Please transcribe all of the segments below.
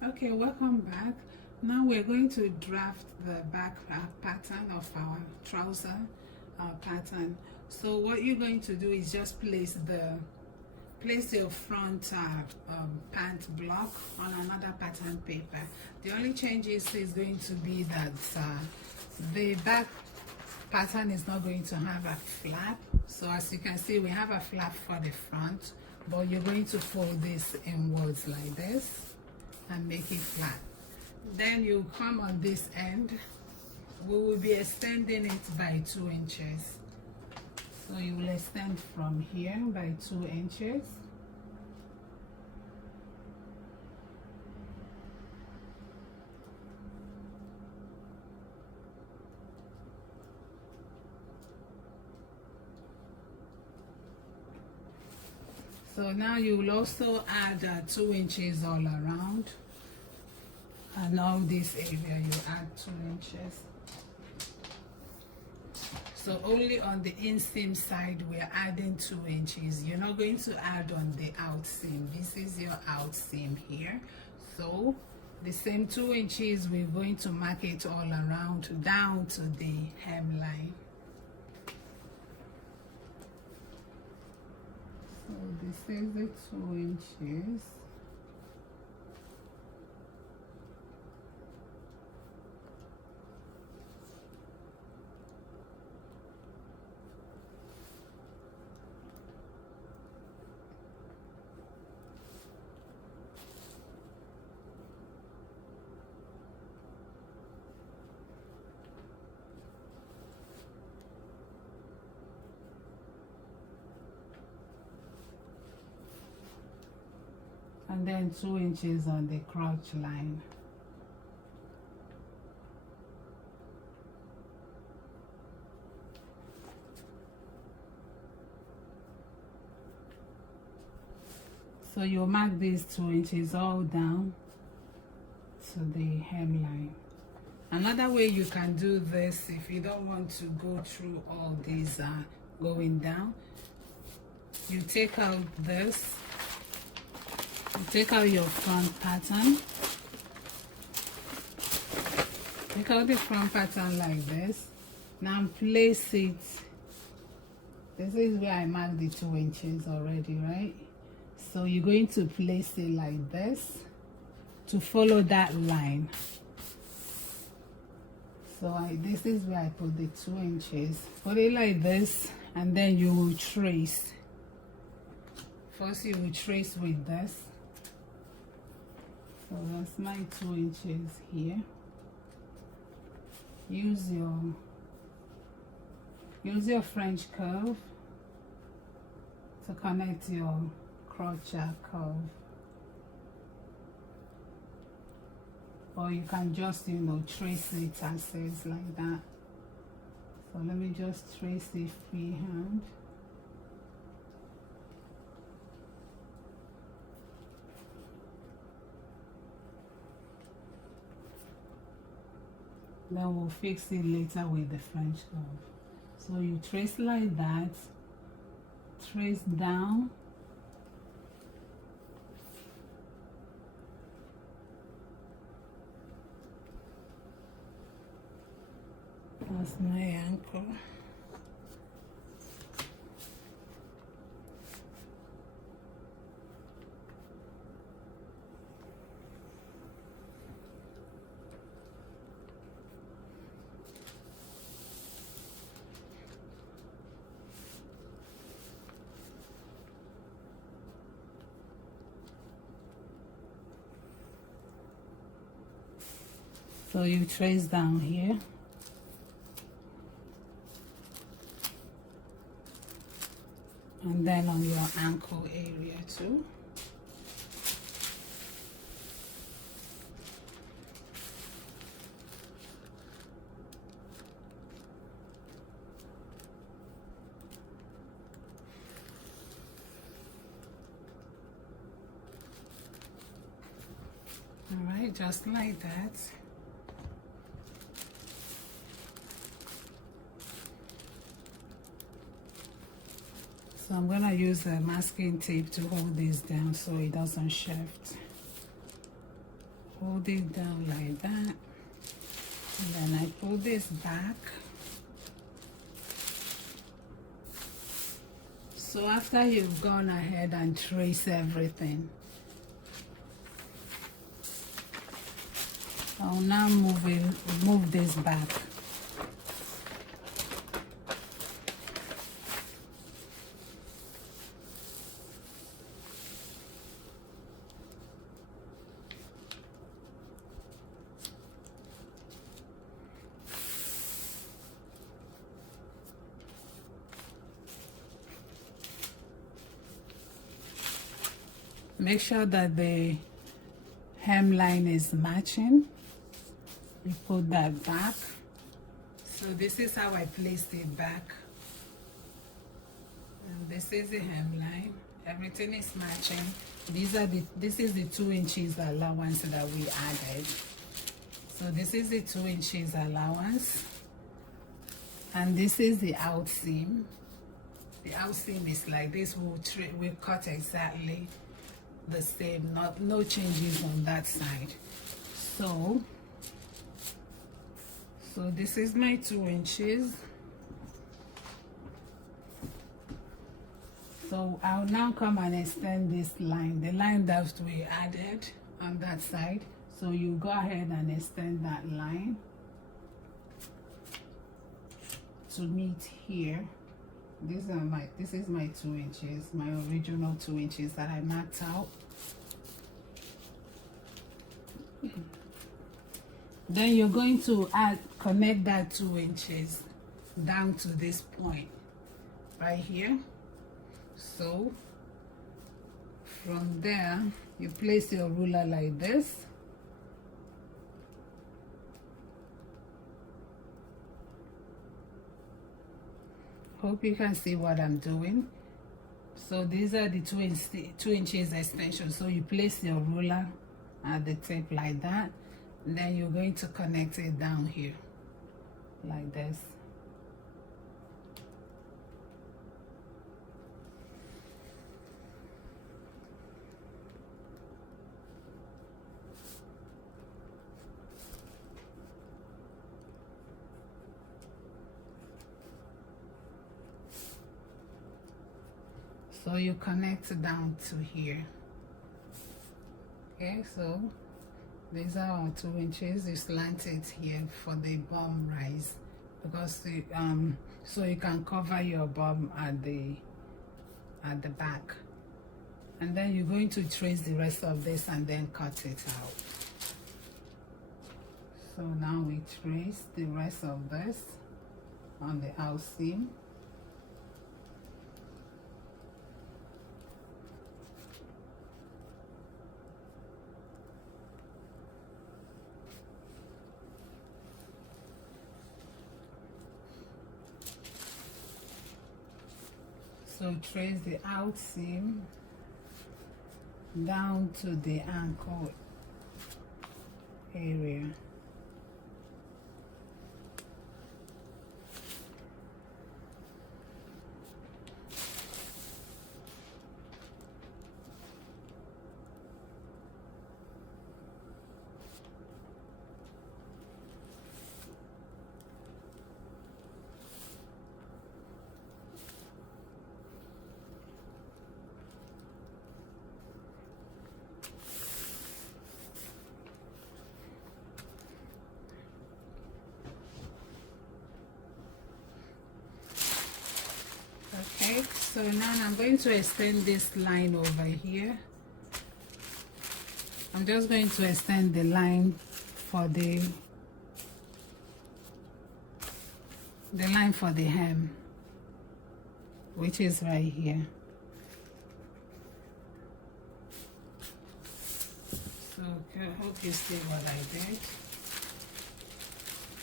Okay, welcome back. Now we're going to draft the back pattern of our trouser pattern. So what you're going to do is just place your front pant block on another pattern paper. The only changes is going to be that the back pattern is not going to have a flap. So as you can see, we have a flap for the front, but you're going to fold this inwards like this and make it flat. Then you come on this end. We will be extending it by 2 inches. So you will extend from here by 2 inches. So now you will also add 2 inches all around, and all this area you add 2 inches. So only on the inseam side we are adding 2 inches. You're not going to add on the out seam. This is your out seam here. So the same 2 inches, we're going to mark it all around down to the hemline. So this is the 2 inches. And then 2 inches on the crotch line. So you mark these 2 inches all down to the hemline. Another way you can do this, if you don't want to go through all these going down, you take out this. Take out your front pattern. Take out the front pattern like this. Now place it. This is where I marked the 2 inches already, right? So you're going to place it like this to follow that line. So this is where I put the 2 inches. Put it like this, and then you will trace. First you will trace with this. So that's my 2 inches here. Use your French curve to connect your crotch curve. Or you can just, trace it as is like that. So let me just trace it freehand. Then we'll fix it later with the French curve. So you trace like that, trace down, that's my ankle. So you trace down here. And then on your ankle area too. All right, just like that. So I'm gonna use a masking tape to hold this down so it doesn't shift. hold it down like that, and then I pull this back. So after you've gone ahead and trace everything, I'll now move this back. Make sure that the hemline is matching. You put that back. So this is how I placed it back. And this is the hemline. Everything is matching. This is the 2 inches allowance that we added. So this is the 2 inches allowance. And this is the out seam. The out seam is like this. We'll cut exactly the same, no changes on that side. So this is my 2 inches. So I'll now come and extend this line, the line that we added on that side. So you go ahead and extend that line to meet here. This is my 2 inches, my original 2 inches that I marked out. Then you're going to connect that 2 inches down to this point right here. So from there, you place your ruler like this. Hope you can see what I'm doing. So these are the 2 inches extension. So you place your ruler at the tip like that. And then you're going to connect it down here like this. So you connect down to here. Okay, so these are our 2 inches. You slant it here for the bum rise, because so you can cover your bum at the back. And then you're going to trace the rest of this and then cut it out. So now we trace the rest of this on the out seam. So trace the out seam down to the ankle area. Okay, so now I'm going to extend this line over here. I'm just going to extend the line for the hem, which is right here. So I hope you see what I did.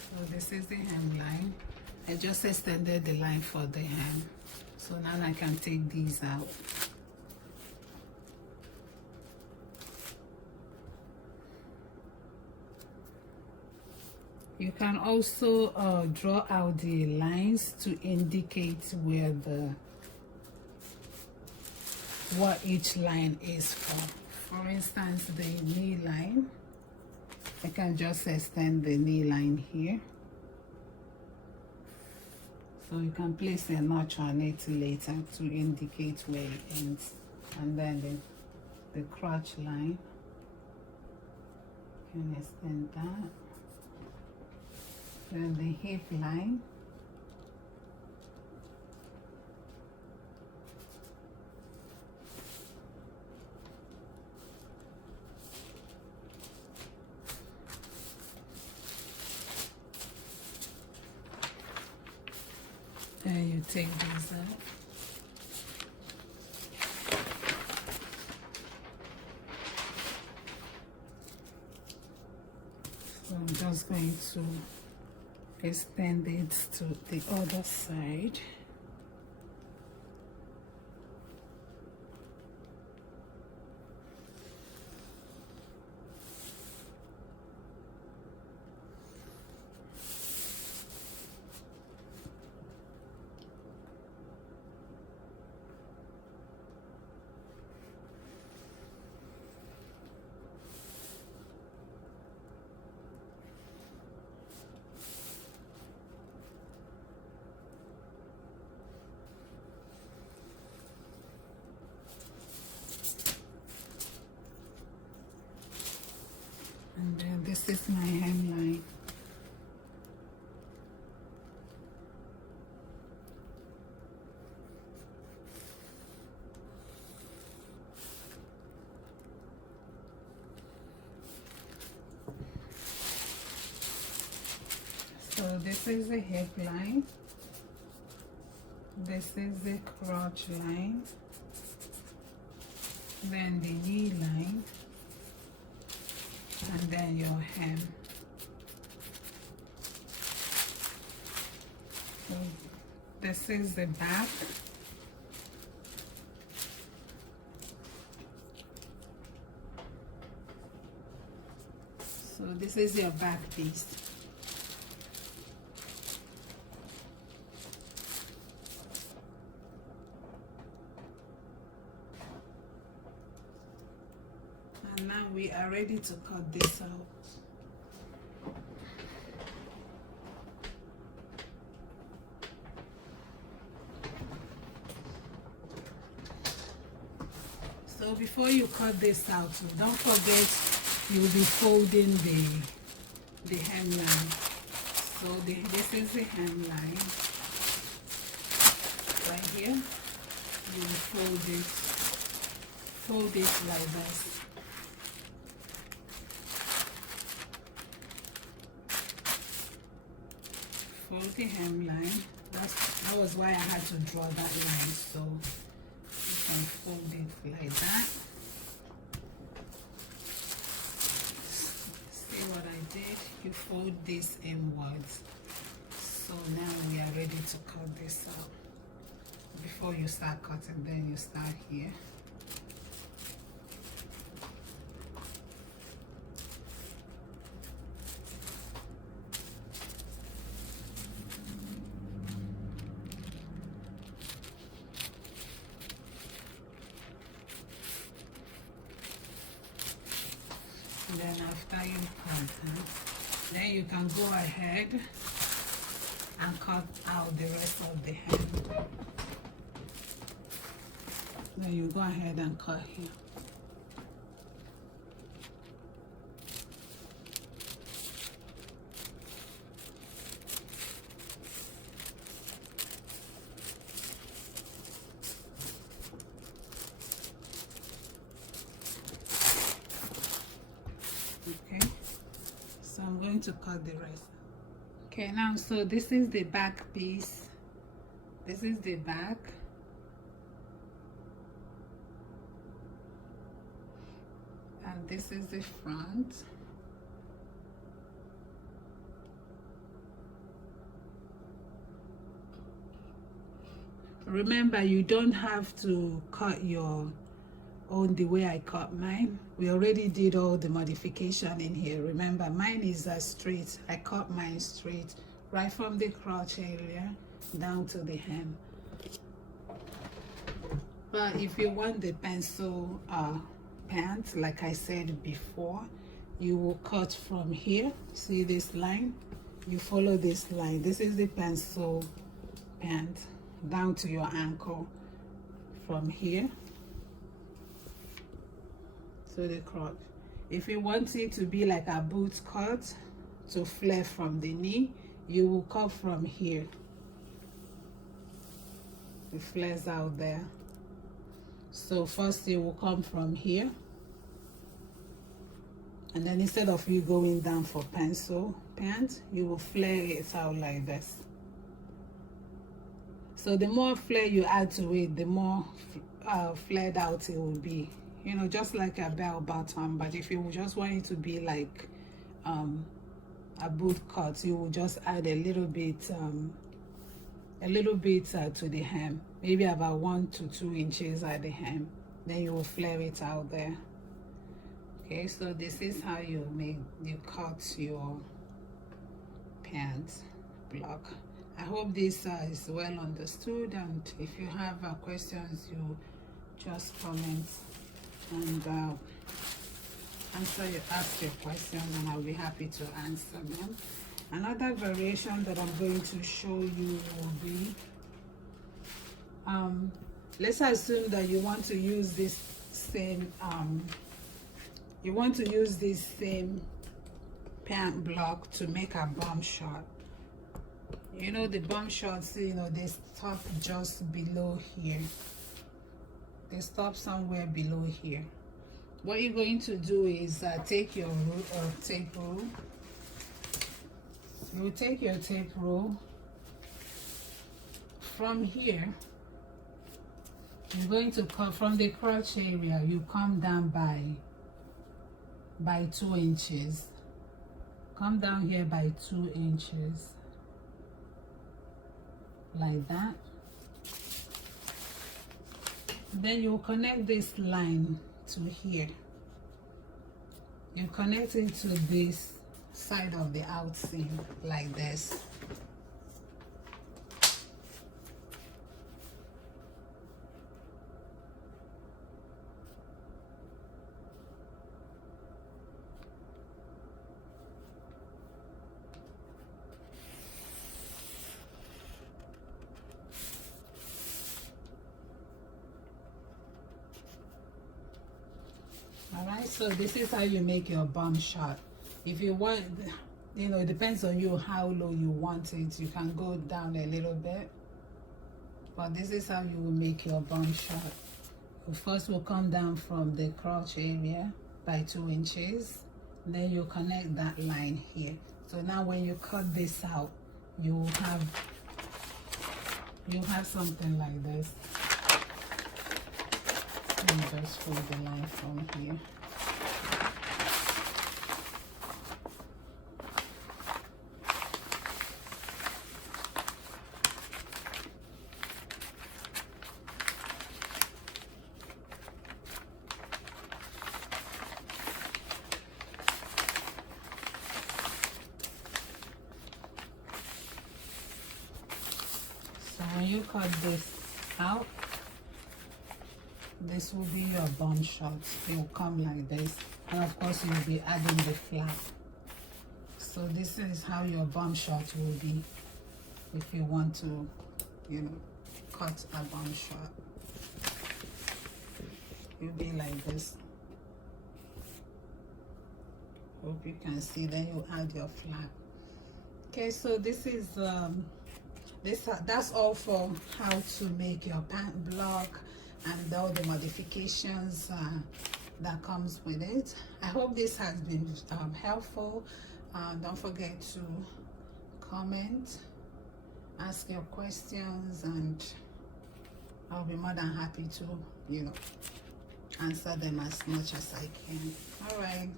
So this is the hem line. I just extended the line for the hem. So now I can take these out. You can also draw out the lines to indicate where what each line is for. For instance, the knee line, I can just extend the knee line here. So you can place a notch on it later to indicate where it ends. And then the crotch line, you can extend that. Then the hip line. Then you take these out. So I'm just going to extend it to the other side. And then this is my hemline. So this is the hip line. This is the crotch line. Then the knee line. And then your hem. So this is the back. So this is your back piece. And now we are ready to cut this out. So before you cut this out, don't forget you'll be folding the hemline. So this is the hemline right here. You will fold it like this. Fold the hemline. That was why I had to draw that line. So you can fold it like that. See what I did? You fold this inwards. So now we are ready to cut this out. Before you start cutting, then you start here. Then after you cut, then you can go ahead and cut out the rest of the hem. Then you go ahead and cut here. Okay, so I'm going to cut the rest. Okay, now so this is the back piece. This is the back. And this is the front. Remember, you don't have to cut your own the way I cut mine. We already did all the modification in here. Remember, mine is straight. I cut mine straight right from the crotch area down to the hem. But if you want the pencil pant, like I said before, you will cut from here. See this line? You follow this line. This is the pencil pant down to your ankle from here to the crotch. If you want it to be like a boot cut to flare from the knee, you will cut from here. It flares out there. So first you will come from here, and then instead of you going down for pencil pant, you will flare it out like this. So the more flare you add to it, the more flared out it will be, you know, just like a bell bottom. But if you just want it to be like a boot cut, you will just add a little bit to the hem, maybe about 1 to 2 inches at the hem. Then you will flare it out there. Okay, so this is how you cut your pants block. I hope this is well understood, and if you have questions, you just comment and ask your questions, and I'll be happy to answer them. Another variation that I'm going to show you will be, let's assume that you want to use this same pant block to make a bum shot. You know, the bum shots, you know, they stop just below here. They stop somewhere below here. What you're going to do is take your tape rule. You will take your tape rule from here. You're going to cut from the crotch area. You come down by 2 inches. Come down here by 2 inches. Like that. Then you connect this line to here. You connect it to this side of the outseam like this. Alright, so this is how you make your bum shot. If you want, you know, it depends on you how low you want it. You can go down a little bit, but this is how you will make your bum shot. First we'll come down from the crotch area by 2 inches. Then you connect that line here. So now when you cut this out, you have something like this. Let me just fold the line from here. So when you cut this out, this will be your bum shot. It will come like this, and of course you'll be adding the flap. So this is how your bum shot will be if you want to, you know, cut a bum shot. It'll be like this. Hope you can see. Then you add your flap. Okay, so this is that's all for how to make your pant block and all the modifications that comes with it. I hope this has been helpful. Don't forget to comment, ask your questions, and I'll be more than happy to, you know, answer them as much as I can. All right,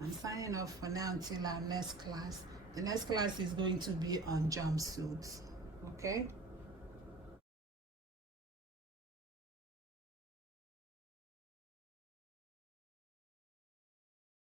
I'm signing off for now until our next class. The next class is going to be on jumpsuits. Okay.